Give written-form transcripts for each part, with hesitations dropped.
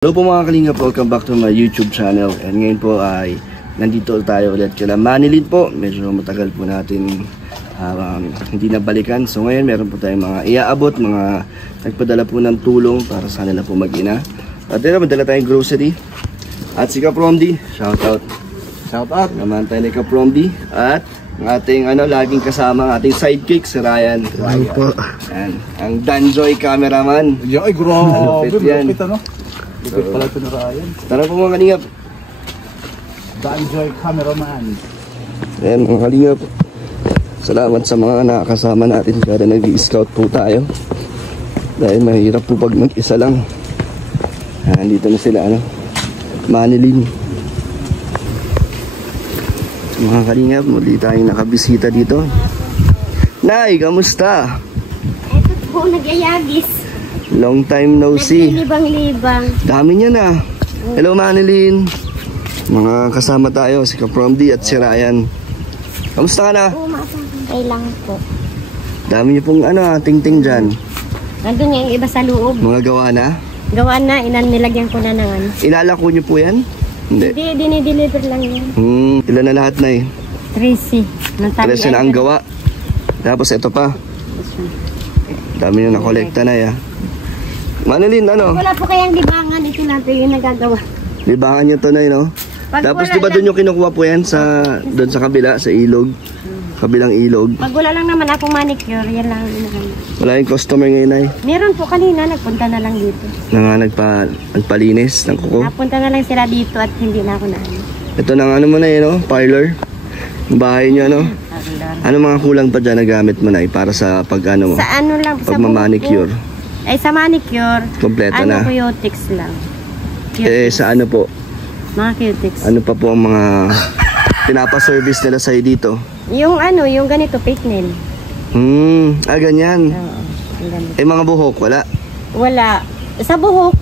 Hello po mga kalingap, welcome back to my YouTube channel. And ngayon po ay nandito tayo ulit kila Manilyn po. Medyo matagal po natin hindi nabalikan. So ngayon meron po tayong mga iaabot, mga nagpadala po ng tulong para sa kanila po mag-ina. At dito madala tayong grocery. At si Kapromdi, shoutout. Shoutout naman tayo ni Kapromdi. At ang ating laging kasama, ang ating sidekick si Ryan. Ryan po. Yan, ang Danjoy cameraman. Ay, grabe. Lupit yan. Lupit pala ito na Ryan. Tara po mga kalingap. Danjoy cameraman. Ayan mga kalingap. Salamat sa mga nakakasama natin kada nag-i-scout po tayo. Dahil mahirap po pag mag-isa lang. Dito na sila Manilyn. Mga kalingap, muli tayong nakabisita dito. Nay, kamusta? Eto po, nag-ayagis. Long time no see. Naglilibang-libang. Dami niya na. Hello Manilyn. Mga kasama tayo, si Kapromdi at si Ryan. Kamusta ka na? Oo, masakay lang po. Dami niyo pong ting-ting dyan. Nandun yung iba sa loob. Mga gawa na? Gawa na, nilagyan ko na ng Ilalako niyo po yan? Hindi. Hindi, dinideliver lang yan. Ilan na lahat na 13. 13 na ang gawa. Tapos ito pa. Dami nyo nakolekta na ya. Manilyn, Wala po kayang libangan. Ito natin yung nagagawa. Libangan nyo to na Tapos di ba doon yung kinukuha po yan doon sa kabila, sa ilog? Kabilang ilog. Pag wala lang naman akong manicure, yan lang yung Wala yung customer ngayon ay? Meron po kanina, nagpunta na lang dito. Nagpalinis ng kuko? Napunta na lang sila dito at hindi na ako na. Ito na mo na parlor. Yung bahay nyo Ano mga kulang pa dyan na gamit mo na para sa pag mo? Sa lang, pag ma-manicure. Ay sa manicure, kompleto na. Cutics lang. Cutics. Sa po? Mga cutics. Ano pa po ang mga pinapa-service nila sa'yo dito? Yung yung ganito, fake nail. Ganyan. Oo, ganito. Mga buhok, wala? Wala. Sa buhok,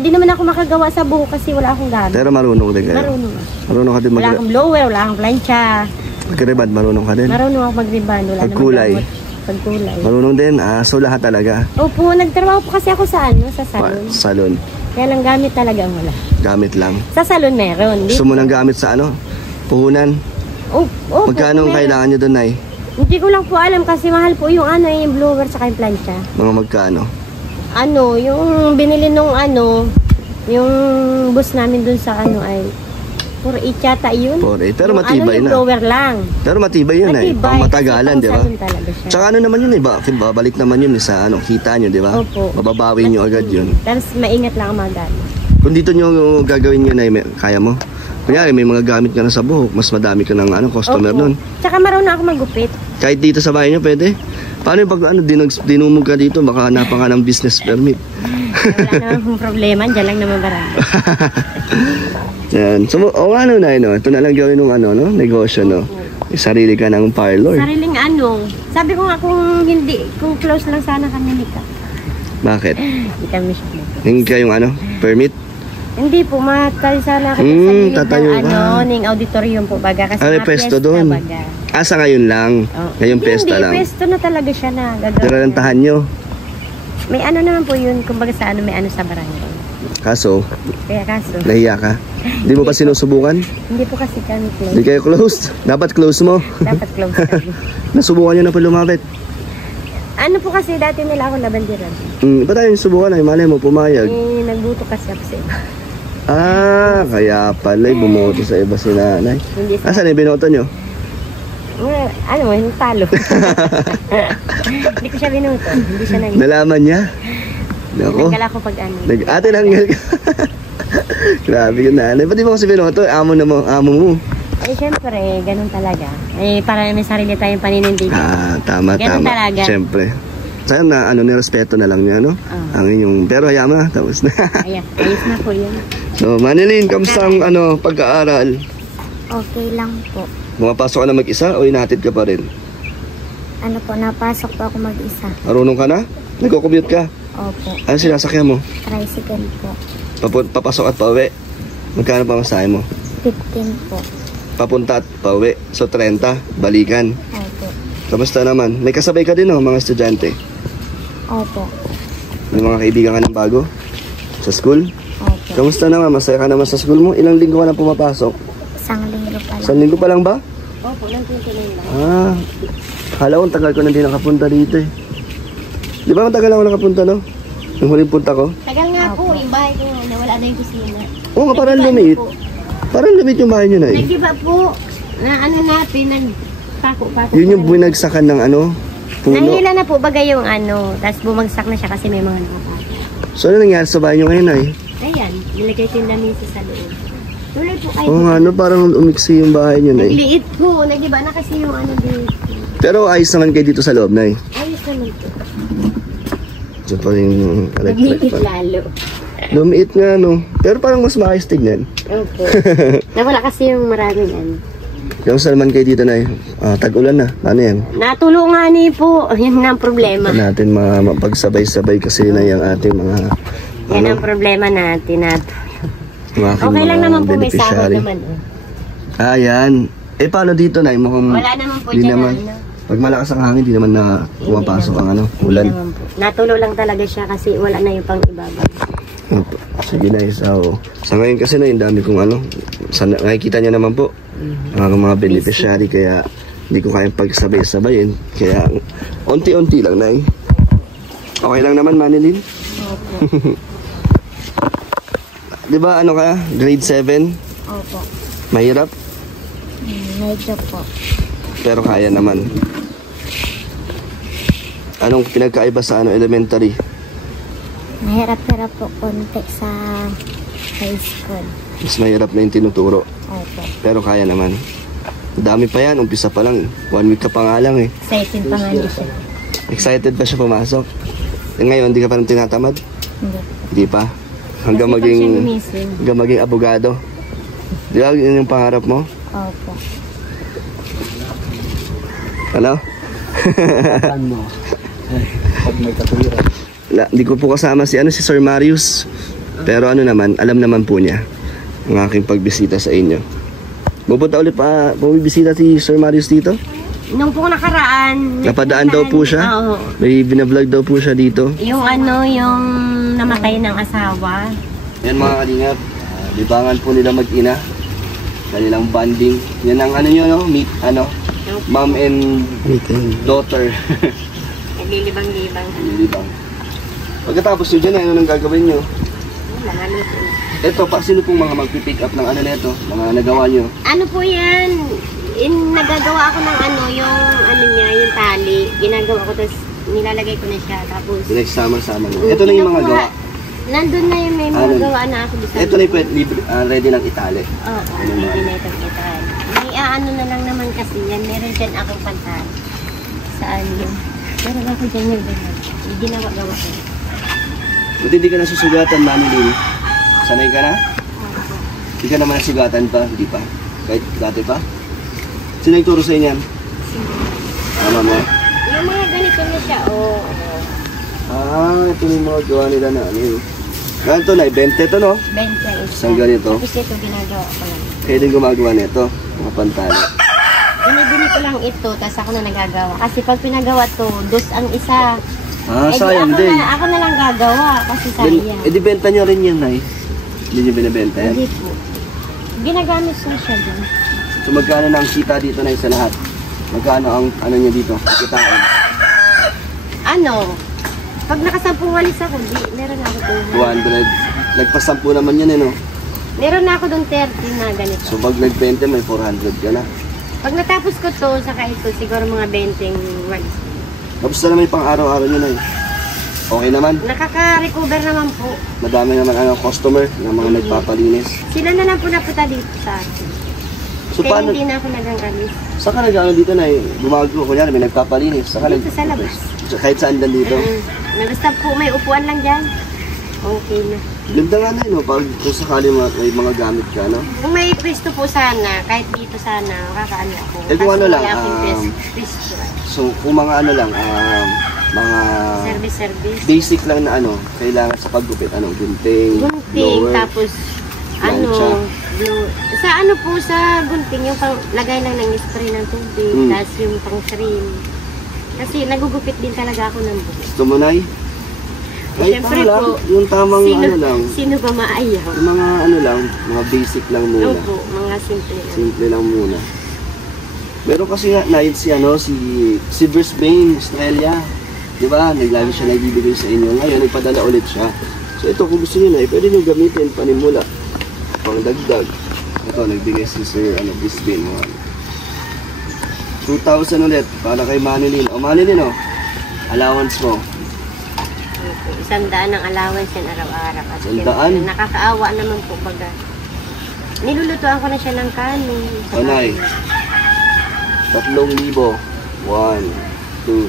di naman ako makagawa sa buhok kasi wala akong gamit. Pero marunong din kayo? Marunong. Marunong ka din Wala akong blower, wala akong plancha. Mag-reband, marunong ka din? Marunong ako mag-reband. Pagkulay? Pagkulay. Marunong din? So lahat talaga? Opo, nagtrabaho po kasi ako sa salon. Salon? Kaya lang gamit talaga ang wala. Gamit lang? Sa salon meron. Gusto mo nang gamit sa Puhunan? Magkano kailangan nyo doon, Nay? Hindi ko lang po alam kasi mahal po yung yung blower sa yung plancha. Mga magkano? Yung binili nung yung boss namin dun sa ay 4.8 yata yun. 4.8, pero matibay yung na. blower lang. Pero matibay yun Matibay, pang matagalan, di ba? Tsaka naman yun babalik naman yun sa kita nyo, di ba? Opo. Mababawi nyo agad yun. Tapos maingat lang ang mga gamit. Kung dito nyo gagawin yun, Nay, kaya mo? Kunyari, may mga gamit ka na sa buhok, mas madami ka ng customer nun. Tsaka marunong ako magupit. Kahit dito sa bahay nyo, pwede? Paano yung pag dinumog ka dito, baka hanap ka ng business permit? Wala namang problema, dyan lang naman barang. Yan. So, na ito na lang gawin ng negosyo, Sarili ka ng parlor. Sariling sabi ko nga kung close lang sana kami Nika. Bakit? Hindi kami siya. Hindi kayong permit? Hindi po, makakal sana ako sa gilid ng ning auditorium po baga. Kasi pesto doon. Sa ngayon lang. Ngayong pesta lang. Hindi, pesto na talaga siya na gagawin. Tinalantahan nyo? May naman po yun, kumbaga sa may sa barangay. Kaso? Kaso. Nahiya ka? Hindi mo pa sinusubukan? Hindi po kasi kami close. Hindi kayo close? Dapat close mo? Dapat close kami. Nasubukan nyo na pa lumapit? Po kasi dati nila ako nabandiran. Ba't tayo subukan na? Malay mo, pumayag. Nagbuto kasi ako sa iba. Kaya pala bumoto sa iba si nanay. Saan yung binoto nyo? Yung talo. Hindi ko siya binuto. Hindi siya nag... Nalaman niya? Nagkala ko pag Ate langgal ka. Grabe yung nanay. Ba't di mo kasi binoto? Amo mo. Siyempre, ganun talaga. Para may sarili tayong paninindigan. Tama. Talaga. Siyempre. Sa'yo na, nirespeto na lang niya, Ang inyong, pero hayaan mo na, tapos na. Ayos na po yun. So, Manilyn, kamusta ang, pag-aaral? Okay lang po. Pumapasok ka na mag-isa o inatid ka pa rin? Napasok po ako mag-isa. Marunong ka na? Nagko-commute ka? Opo. Ano sinasakyan mo? Tricycle po. Papasok at pauwi? Magkano pa masahe mo? 15 po. Papunta at pauwi. So, 30, balikan. Opo. Kamusta naman? May kasabay ka din, mga estudyante? Opo. May mga kaibigan ka ng bago? Sa school? Opo. Kamusta naman? Masaya ka naman sa school mo? Ilang linggo ka na pumapasok? Isang linggo pa lang. Isang linggo pa lang ba? Opo, nagtutuloy lang. Ah, hala ko, tagal ko na din nakapunta dito eh. Di ba matagal ako nakapunta, no? Yung huling punta ko? Tagal nga po, yung bahay ko nga, nawala na yung kusina. Oo nga, parang Nag-iba lumiit. po. Parang lumiit yung bahay nyo na eh. Nag-iba po, na ano natin, nagpako-pako. Yun yung binagsakan ng ano, puno. Nahila na po bagay yung ano, tapos bumagsak na siya kasi may mga nakapako. So ano nangyari sa bahay nyo ngayon ay? Ayan, nilagay ko yung lamisa sa loob. Tuloy po kayo. Oo nga, no, parang umiksi yung bahay nyo na eh. Nagliit po, nag-iba na kasi yung ano dito. Pero ayos naman kayo dito sa loob na eh. Ayos naman po. So pa yung electric Nagliit fan. lalo. Lumiit nga no. Pero parang mas maayos tignan. Opo. Nawala kasi yung maraming ano. Kamusta naman kayo dito na eh? Tag-ulan na. Ano yan? Natulo nga ni po, yun na ang problema. Natin mapagsabay-sabay kasi na yung ating mga Yan ang problema natin. mga aking Okay lang mga naman po, may sahod beneficiary. naman. Ah, yan. Eh, paano dito na? Mukhang Wala naman po di dyan. naman. Ano. Pag malakas ang hangin, di naman na pumapasok ang ano, Hindi ulan. naman po. Natulo lang talaga siya kasi wala na yung pang ibaba. Opo. Sige na isa. Sa ngayon kasi na yung dami kong ano. Nakikita niyo naman po. Ang mga beneficiary kaya hindi ko kayang pagsabay-sabayin. Kaya unti-unti lang na eh. Okay lang naman, Manilin? Opo. Di ba ano ka? Grade 7? Opo. Mahirap? Medyo po. Pero kaya naman. Anong pinagkaiba sa ano elementary? Mahirap-hirap po konti sa high school. Mas mahirap na yung tinuturo. Opo. Pero kaya naman. Dami pa yan. Umpisa pa lang. 1 week ka pa nga lang eh. Excited pa nga niya siya. Excited pa siya pumasok. Eh, ngayon, hindi ka pa rin tinatamad? Hindi. Hindi pa. Hanggang Kasi pag siya maging, gumising. hanggang maging abogado. Di ba yun yung pangarap mo? Opo. Ano? Saan mo? Pag may katuwiran. Hindi ko po kasama si Sir Marius. Pero ano naman, alam naman po niya ang aking pagbisita sa inyo. Pupunta ulit pa, bumibisita si Sir Marius dito? Nung pong nakaraan, Napadaan daw po siya? Oo. May binablog daw po siya dito. Yung ano, yung namatay ng asawa. Yan mga kalingap, libangan po nila mag-ina. Kanilang bonding. Yan ang ano nyo, no? Meet, ano? Mom and daughter. Naglilibang-libang. Libang. Pagkatapos nyo dyan, ano nang gagawin nyo? Mga luto. Ito, sino pong mga magpipick up ng ano nito? Mga nagawa nyo? Ano po yan? Nagagawa ako ng ano, yung ano niya, yung tali. Ginagawa ko, tapos nilalagay ko na siya. Tapos, Pinagsama-sama nyo. Ito na yung mga gawa. nandun na yung may mga gawa na ako dito. Ito na yung ready ng itali. Oo, hindi na itong itan. May ano na lang naman kasi yan. Meron dyan akong pantal. Saan yun? Meron ako dyan yung ganyan. Yung ginawa-gawa ko. Buti di ka nasusugatan, Manilin. Sanay ka na? Hindi ka naman nasugatan pa, hindi pa. Kahit dati pa. Sino yung turo sa inyan? Ama mo? Yung mga ganito na siya, oo. Ito yung mga gawa nila na ano yun. Ganito na, 20 ito no? 20 isa. Isang ganito. Tapos ito ginagawa ko lang. Kaya din gumagawa nito, mga pantalo. Binibili ko lang ito, tapos ako na nagagawa. Kasi pag pinagawa to, dos ang isa. Sayang ako din. ako na lang gagawa, kasi sayang. Di benta nyo rin yan, Nay. Hindi nyo binibenta yan. Hindi po. Ginagamit ko siya dun. So magkano na ang kita dito na sa lahat? Magkano ang ano nyo dito? Kitaan. Ano? Pag nakasampung walis ako, meron ako doon. 200. Nagpasampu naman yan eh no? Meron na ako doon 30 na ganito. So pag nag-20 may 400 ka na. Pag natapos ko to, saka ito, siguro mga 20 walis. Tapos na naman yung pang araw-araw nyo na eh. Okay naman. Nakaka-recover naman po. Madami naman customer na mga nagpapalinis. Sila na lang po napunta dito sa akin. So Kaya paano? hindi na ako nagagalis. Saan ka nag-ano dito na eh? Gumagawa ko yan, may nagpapalinis. Saan ka Dito sa labas. So, kahit saan dan dito. Basta po may upuan lang dyan. Okay na. Ganda nga na yun, no? Pag kung sakali may mga gamit ka, no? Kung may pwesto po sana, kahit dito sana, makakaano ako. Eh, kung ano lang, wala akong pwesto. So, kung mga ano lang, mga Service. basic lang na ano, kailangan sa paggupit, ano, gunting, Gunting, blower, tapos plancha. sa ano po sa gunting, yung pang, lagay lang ng spray ng tubig, tapos yung pang trim. Kasi nagugupit din talaga ako ng buhok. Gusto mo, Nay? Kahit Siyempre ano lang, po, yung tamang ano lang. Sino ba maayaw? Yung mga ano lang, mga basic lang muna. Opo, mga simple lang. Simple lang muna. Meron kasi nga, night si si Brisbane, Australia. Di ba? Naglagi siya nagbibigay sa inyo. Ngayon, nagpadala ulit siya. So ito, kung gusto niyo na, pwede niyo gamitin panimula. Pangdagdag. Ito, nagbigay si Sir Brisbane. 2,000 ulit para kay Manilyn. O Manilyn, allowance mo. Opo, 100 ang allowance yan araw-araw. At 100? syempre, nakakaawa naman po baga. Nilulutuan ko na siya ng kanin. Panay. 3,000. 1, 2,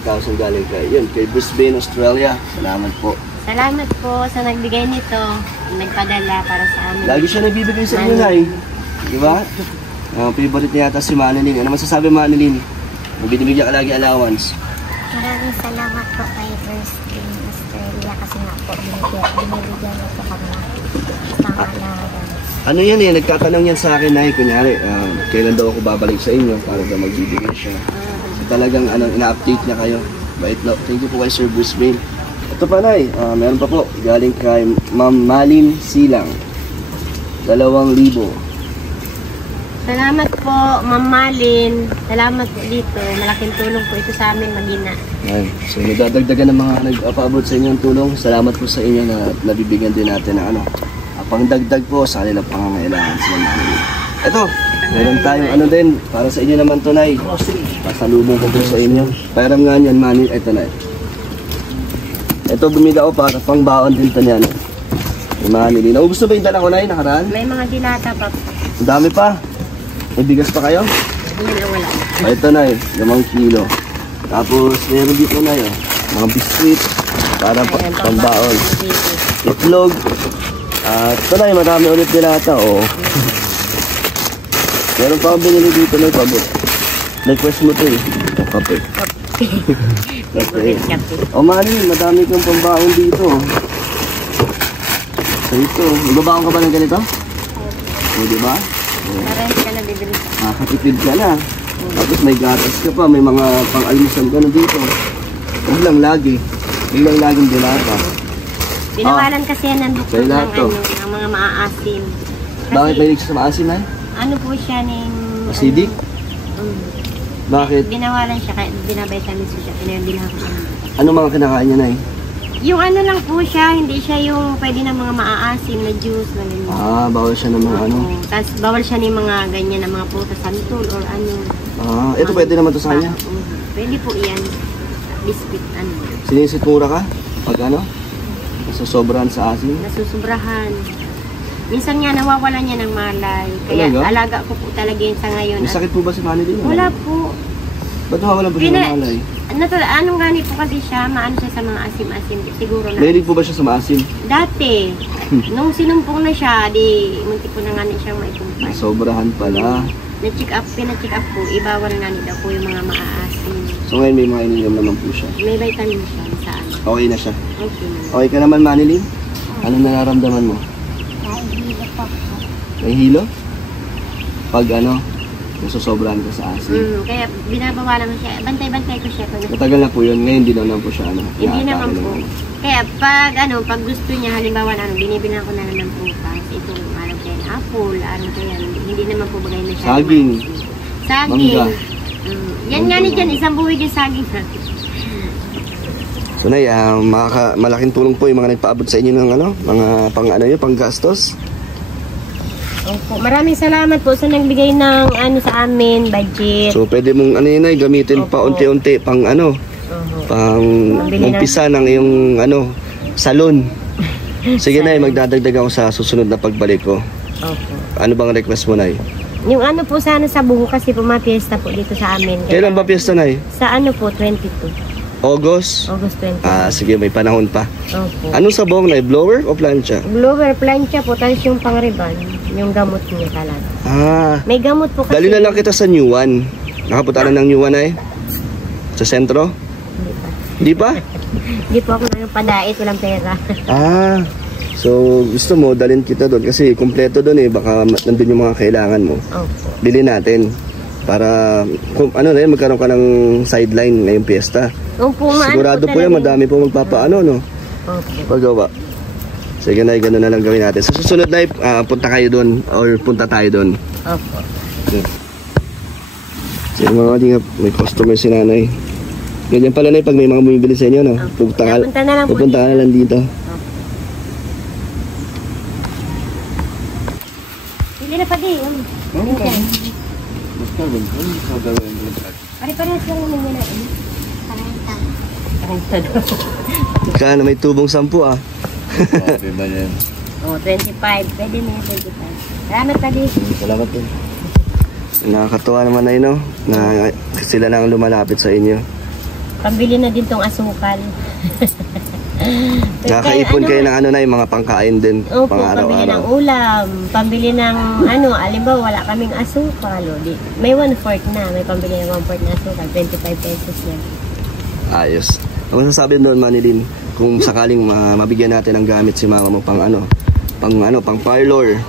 3,000 galing kay. Yun, kay Brisbane, Australia. Salamat po. Salamat po sa nagbigay nito. Nagpadala para sa amin. Lagi siya nagbibigay sa inyo, Nay. Di ba? Favorite niya yata si Manilyn. Ano masasabi, Manilyn? Binibigyan ka lagi allowance. Maraming salamat po kay Brisbane, Australia kasi nga po binibigyan niyo po kami ng allowance. Ano yan nagtatanong yan sa akin, Nay. Kunyari, kailan daw ako babalik sa inyo para daw magbibigay siya. So, talagang ina-update niya kayo. Bait na. Thank you po kay Sir Brisbane. Ito pa, Nay. Meron pa po. Galing kay Ma'am Malin Silang. 2,000. Salamat po, Ma'am Malin. Salamat po dito. Malaking tulong po ito sa amin, Magina. Ay, so nadadagdagan ng mga nag-apaabot sa inyo ng tulong. Salamat po sa inyo na nabibigyan din natin ng pangdagdag po sa kanilang pangangailangan sila Manilyn. Ito, meron tayong din, para sa inyo naman to, Nay. Pasalubong ko po sa inyo. Pairam nga niyan, Manilyn. Ito, Nay. Ito, bumili ako para pang baon din to niyan. Manilyn. Naubos na ba yung dala ko, Nay, nakaraan? May mga dilata pa po. Ang dami pa. May bigas pa kayo? Hindi na wala. Ito, Nay, 5 kilo. Tapos, meron dito, Nay, mga biskuit para pambaon. Itlog. At ito, Nay, marami ulit dilata, Meron pa akong binili dito, Nay, pabot. Request mo ito, Kape. Kape. Manilyn, madami kang pambaon dito. So, ito. Magbabaon ka ba ng ganito? Diba? Marami ka na bibili. Makakatipid ka na. Tapos may gatas ka pa, may mga pang-almusal ka na dito. Huwag lang lagi. Huwag lang laging dilata. Binawalan kasi yan ng doktor Kaya lahat to. ng mga maaasim. Kasi, Bakit may sa maasin, Nay? ano po siya ng... Acidic? Bakit? Binawalan siya, kaya binavitamins ko siya. Pinabilang ko ano. Ano mga kinakain niya, Nay? Yung ano lang po siya, hindi siya yung pwede ng mga maaasim na juice na ganyan. Bawal siya ng mga Tapos bawal siya ng mga ganyan na mga prutas, santol or ano. Ito pwede naman to sa kanya? Pwede po yan. Biscuit, Sinisitmura ka? Pag nasasobrahan sa asin? nasusubrahan. Minsan nga nawawalan niya ng malay. Kaya Talaga? alaga ko po talaga yun sa ngayon. May sakit po ba si Manilyn? Wala po. Ba't nawawalan po siya ng malay? Anong gani po kasi siya, maano siya sa mga asim-asim. Siguro na. Mahilig po ba siya sa maasim? Dati, nung sinumpong na siya, di munti ko na nga siyang maikumpay. Sobrahan pala. Pina-check up po, ibawal nga daw po yung mga maaasim. So ngayon may mga ininom naman po siya. May vitamin siya, saan? Okay na siya. Okay. Okay ka naman, Manilyn? Anong nararamdaman mo? Nahihilo po. May hilo? Pag nasusobrahan ka sa asin. Kaya binabawalan mo siya. Bantay-bantay ko siya. Matagal na po yun. Ngayon hindi naman po siya Hindi naman po. Kaya pag gusto niya, halimbawa binibilang ko na lang ng prutas. Itong araw kaya apple, araw kaya hindi naman po bagay na siya. Saging. Mangga. Yan nga ni dyan, isang buwig yung saging na. So, Nay, malaking tulong po yung mga nagpaabot sa inyo ng mga panggastos. Opo. Maraming salamat po sa nagbigay ng sa amin, budget. So, pwede mong Nay, gamitin pa unti-unti pang pang umpisa ng iyong salon. Sige, Nay, magdadagdag ako sa susunod na pagbalik ko. Opo. Ano bang request mo, Nay? Yung po sana sa buho kasi po mapiesta po dito sa amin. Kailan ba piyesta, Nay? Sa po, 22. August? August 20. Sige, may panahon pa. Opo. Anong sabong, Nay? Blower o plancha? Blower, plancha po, tapos yung pang-riban, yung gamot niya talaga. May gamot po kasi. Dali na lang kita sa New One. Nakapunta na ng New One, Nay? Sa sentro? Hindi pa? Hindi po ako nang padait, walang pera. So gusto mo, dalhin kita doon kasi kumpleto doon baka nandun yung mga kailangan mo. Opo. Bili natin. Para kung ano rin, magkaroon ka ng sideline ngayong piyesta. Opo, Sigurado po yan, madami po magpapaano, no? Opo. Paggawa. Sige na, gano'n na lang gawin natin. Sa susunod na, punta kayo doon or punta tayo doon. Opo. Sige mga kalingap, may customer si nanay. Ganyan pala na pag may mga bumibili sa inyo, no? Pupunta ka na lang dito. Pili na pa din. Pare-parehas lang naman yun natin. Kaya na may tubong 10 ah. Okay ba yan? Oh, 25. Pwede na yung 25. Salamat pa din. Salamat po. Nakakatuwa naman ay, no? Na sila na ang lumalapit sa inyo. Pambili na din tong asukal. Nakakaipon kayo ng ano na yung mga pangkain din. Opo, Pang pambili ng araw-araw. ulam. Pambili ng alimbawa wala kaming asukal. O, may 1/4 na. May pambili ng 1/4 na asukal. 25 pesos yan. Ayos. Ang masasabi doon, Manilin, kung sakaling mabigyan natin ng gamit si mama mo pang parlor.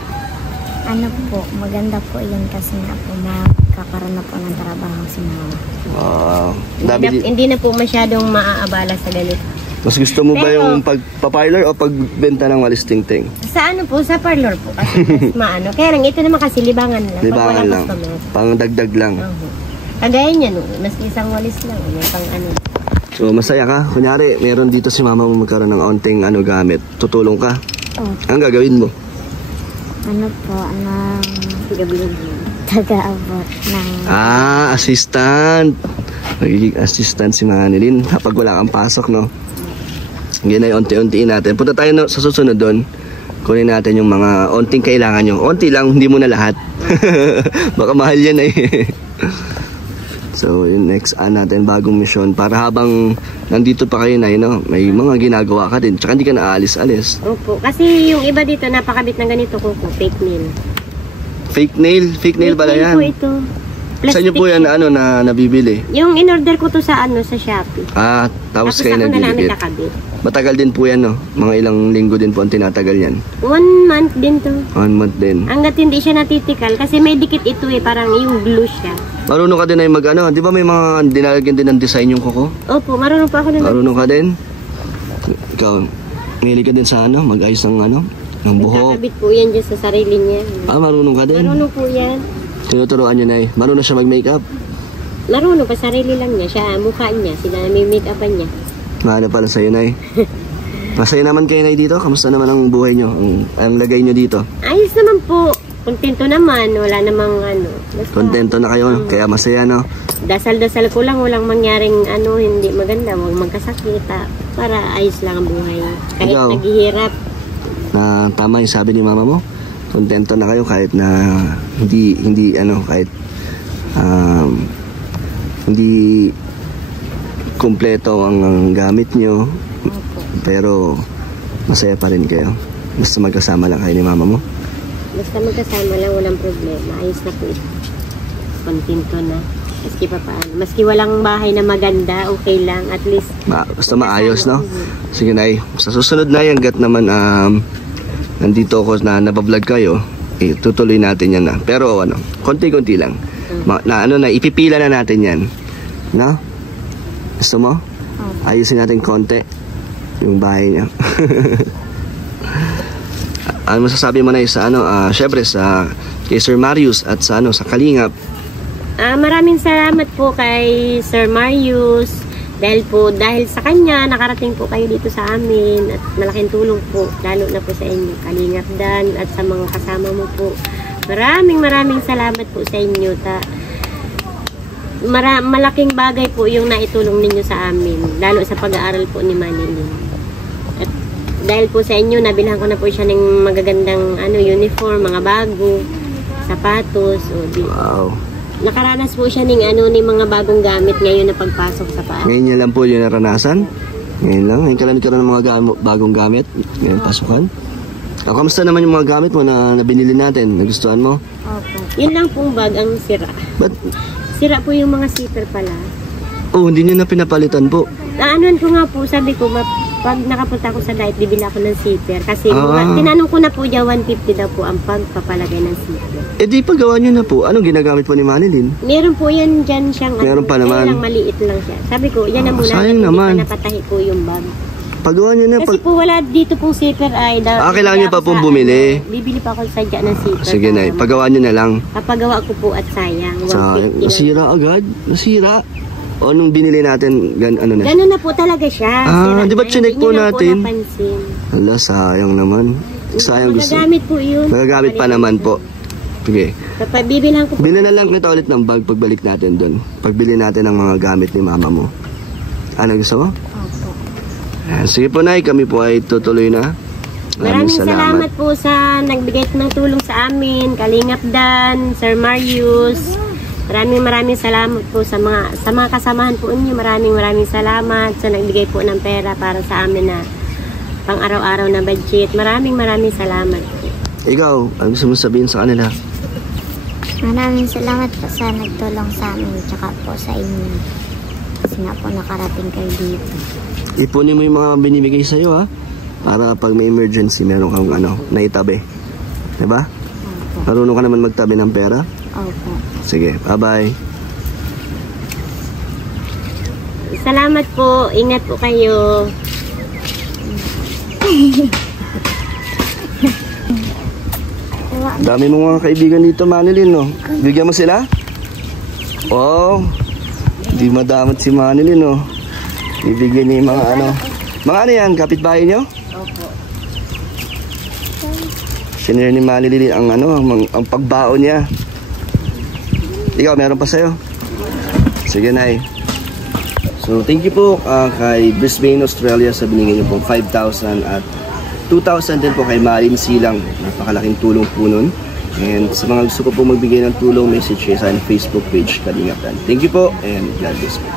Ano po, maganda po yun kasi nga po makakaroon na po ng trabaho si mama. Hindi na po masyadong maaabala sa ganito. Mas gusto mo ba Pero- yung pagpa-parlor o pagbenta ng walis ting-ting? Sa po, sa parlor po. Kasi mas maano. Kaya lang, ito naman kasi libangan lang. Libangan Pag lang. wala customer. Pang dagdag lang. Kagaya niya, no? Mas isang walis lang. May pang ano. So masaya ka? Kunyari, meron dito si mama mo magkaroon ng onting gamit. Tutulong ka? Oh, Ang gagawin mo? ano po, taga-abot ng... Assistant. Magiging assistant si Manilin kapag wala kang pasok, no? Ganyan ay unti-untiin natin. Punta tayo sa susunod doon. Kunin natin yung mga onting kailangan nyo. Onti lang, hindi mo na lahat. Baka mahal yan eh. So, yung next natin, bagong mission. Para habang nandito pa kayo na, no, may mga ginagawa ka din. Tsaka hindi ka na aalis-alis. Opo. Kasi yung iba dito, napakabit ng ganito ko fake nail. Fake nail? Fake nail pala yan. Po ito. Sa inyo po yan na nabibili? Yung in-order ko to sa sa Shopee. Tapos kayo ako na namin nabibili. nakabit. Matagal din po yan, no? Mga ilang linggo din po ang tinatagal yan. 1 month din to. 1 month din. Hanggat hindi siya natitikal. Kasi may dikit ito parang yung glue siya. Marunong ka din ay di ba may mga dinalagyan din ng design yung kuko? Opo, marunong pa ako na. Marunong ka din? Ikaw, mahilig ka din sa mag-ayos ng ng buhok. Nagkakabit po yan dyan sa sarili niya. Marunong ka din? Marunong po yan. Tinuturoan niyo na marunong siya mag-makeup? Marunong pa, sarili lang niya. Siya, mukha niya. Sila may make-upan niya. Mahalo pala sa'yo, Nay. Masaya naman kayo, Nay, dito? Kamusta naman ang buhay niyo? Ang lagay niyo dito? Ayos naman po. Kontento naman. Wala namang Basta, Kontento na kayo, kaya masaya, no? dasal-dasal ko lang. Walang mangyaring hindi maganda. Huwag magkasakit. Para ayos lang ang buhay. Kahit Ikaw? naghihirap. Na tama yung sabi ni mama mo? Kontento na kayo kahit na kahit hindi kumpleto ang gamit nyo, pero masaya pa rin kayo. Basta magkasama lang kayo ni mama mo. Basta magkasama lang, walang problema. Ayos na po ito. Kontento na. Maski pa paano. Maski walang bahay na maganda, okay lang. At least, Basta maayos, no? Sige, Nay. Sa susunod na yan, gat naman nandito ako na nabablog kayo, tutuloy natin yan na. Pero konti-konti lang. Ipipila na natin yan. No? Gusto mo? Ayusin natin konti yung bahay niya. Ano masasabi mo na sa syempre kay Sir Marius at sa Kalingap? maraming salamat po kay Sir Marius. Dahil sa kanya, nakarating po kayo dito sa amin. At malaking tulong po, lalo na po sa inyo, Kalingap Dan, at sa mga kasama mo po. Maraming salamat po sa inyo. Malaking bagay po yung naitulong ninyo sa amin, lalo sa pag-aaral po ni Manilin. At dahil po sa inyo, nabilhan ko na po siya ng magagandang uniform, mga bago, sapatos. Wow. Nakaranas po siya ng mga bagong gamit ngayon na pagpasok sa paa. Ngayon niya lang po yung naranasan? Ngayon lang? Ngayon ka lang nagkaroon ng mga bagong gamit? Ngayon pasukan? Kamusta naman yung mga gamit mo na binili natin? Nagustuhan mo? Opo. Yun lang pong bag ang sira. Ba't? Sira po yung mga zipper pala. Oh, hindi niyo na pinapalitan po. Naanuan ko nga po, sabi ko, pag nakapunta ako sa diet, bibili ako ng zipper. Kasi Ah. tinanong ko na po dyan, 150 daw po ang pagpapalagay ng zipper. Eh di paggawa niyo na po. Anong ginagamit po ni Manilyn? Meron po yan dyan siyang, Meron pa kaya naman. lang maliit lang siya. Sabi ko, yan na muna, sayang hindi naman. pa napatahi po yung bag. Paggawa niyo na. Kasi po wala dito pong zipper ay. Kailangan niyo pa pong bumili. Bibili pa ako sadya ng zipper. Sige na, paggawa niyo na lang. Papagawa ko po at sayang. Sayang. 150 Nasira agad. Nasira. O anong binili natin, ano na? Ganun na po talaga siya. Di ba chinek po natin? Hindi na po napansin. Hala, sayang naman. Sayang gusto. Magagamit po yun. Magagamit pa naman po. Sige. Kapag bibilang ko po. Bili na lang kita ulit ng bag pagbalik natin doon. Pagbili natin ng mga gamit ni mama mo. Ano gusto mo? Opo. Sige po, Nay. Kami po ay tutuloy na. Maraming salamat po sa nagbigay ng tulong sa amin. Kalingap Dan, Sir Marius. Maraming salamat po sa mga kasamahan po ninyo. Maraming salamat sa nagbigay po ng pera para sa amin na pang araw-araw na budget. Maraming salamat po. Ikaw, ano gusto mo sabihin sa kanila? Maraming salamat po sa nagtulong sa amin tsaka po sa inyo. Kasi nga po nakarating kayo dito. Ipunin mo yung mga binibigay sa'yo, ha? Para pag may emergency, meron kang naitabi. Diba? Opo. Marunong ka naman magtabi ng pera? Opo. Sige, bye-bye. Salamat po. Ingat po kayo. Dami mong mga kaibigan dito, Manilyn, no? Bigyan mo sila? Wow. Di madamot si Manilyn, no? Bibigyan niya yung mga Mga ano yan? Kapitbahay niyo? Opo. Sinare ni Manilyn ang pagbaon niya. Ikaw, meron pa sa'yo? Sige, Nay. So, thank you po kay Brisbane, Australia sa binigay niyo po 5,000 at 2,000 din po kay Marin Silang. Napakalaking tulong po nun. And sa mga gusto ko po magbigay ng tulong, message kayo sa Facebook page Kalingap Dan. Thank you po and God bless po.